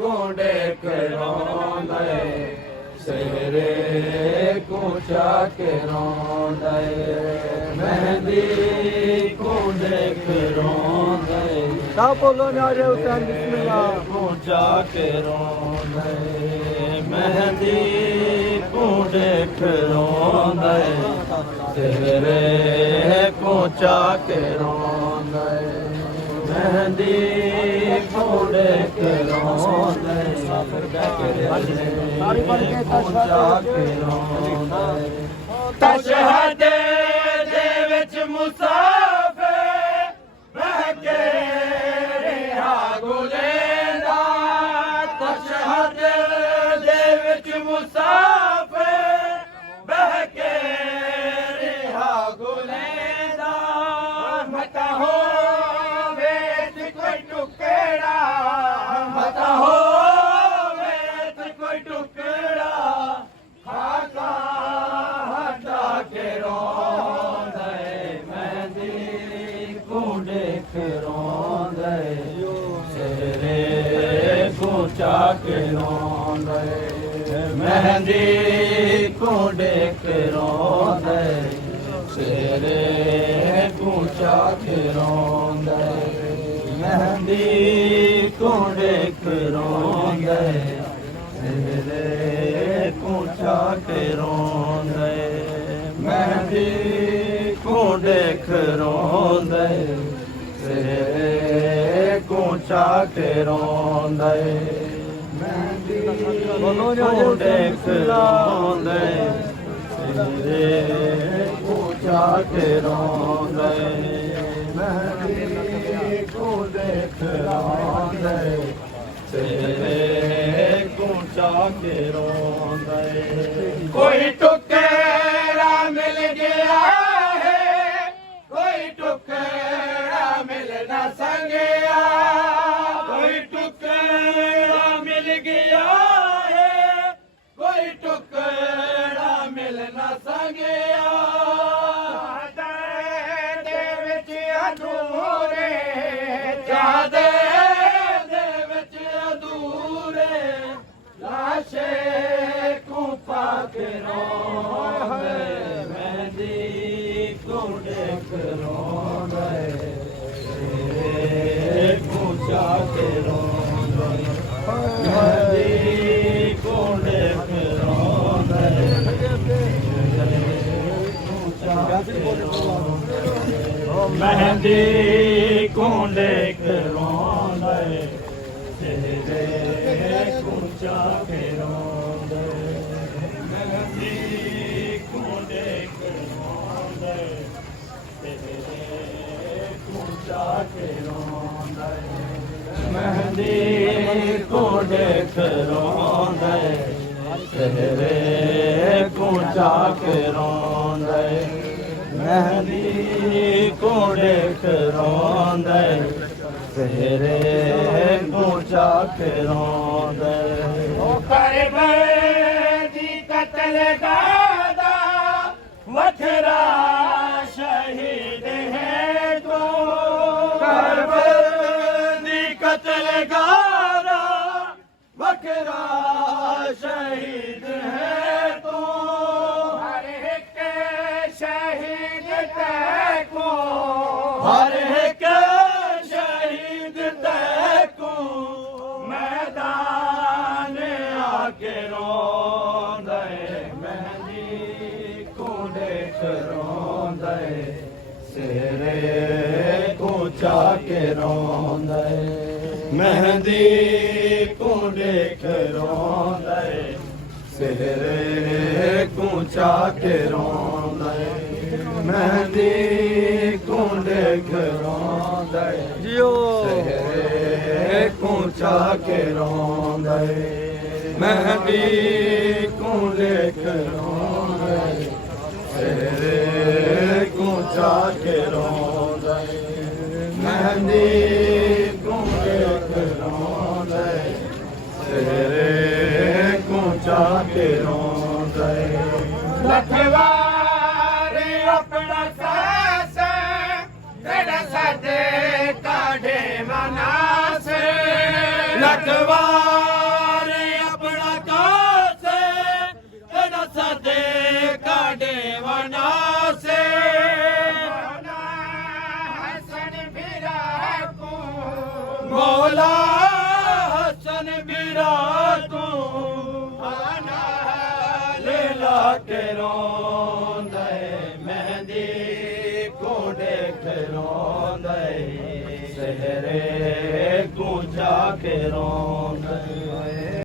कुंडे करोंदे सेरे कुचा करोंदे मेहंदी कुंडे करोंदे सब बोलो नारे हुसैन बिस्मिल्लाह कुचा करोंदे मेहंदी कुंडे करोंदे सेरे कुचा करोंदे मेहंदी कुंडे करोंदे तशहद दे विच मुसाफिर बहके रिहा गुलेंदा तशहद दे विच मुसाफिर बहके रिहा गुलेंदा मता हो वेच कोई टुकड़ा मता हो टुकड़ा खाका हटा के रोंदे मेहंदी कुंडे रोंदे सेरे कुचा के रोंदे मेहंदी कुंडे रोंदे सेरे कुचा के रोंदे मेहंदी कुंडे रोंदे सेरे कुचा के रोंदे मेहंदी कुंडे रोंदे सेरे कुचा के रोंदे मेहंदी कुंडे रोंदे सेरे कुचा के रोंदे मेहंदी कुंडे रोंदे सेरे कुचा के रोंदे कोई टुकड़ा मिल गया है कोई टुकड़ा मिल न सकिया कोई टुकड़ा मिल गया है कोई टुकड़ा मिल न सकिया दे विच अधूरे चादे लाशे को पाक रोंदे मेहंदी कुंडे रोंदे कुचा के रोंदे मेहंदी कुंडे रोंदे मेहंदी कुंडे रोंदे कुचा के रोंदे मेहंदी कुंडे रोंदे कुचा के रोंदे मेहंदी कुंडे रोंदे सेरे कुचा के रोंदे मेहंदी कुंडे रोंदे सेरे कुचा के रोंदे करबल दी कत्ल दादा वखरा शहीद है तो करबल दी कत्ल गारा वखरा शहीद है तो हर एक शहीद तैको हर एक मैदान आके रोंदे मेहंदी कुंडे रोंदे सेरे कुचा के रोंदे मेहंदी कुंडे रोंदे सेरे कुचा के रोंदे मेहंदी कुंडे रोंदे जियो कुचा के रोंदे मेहंदी कुंडे रोंदे सेरे कुचा के रोंदे मेहंदी कुंडे रोंदे सेरे कुचा के रोंदे लखवारी अपना सास तेरा सदे काढ़े मना से लखवा गिरा तू आना ले ला के रोंदे मेहंदी को देख रोंदे सहरे को जाके रोंदे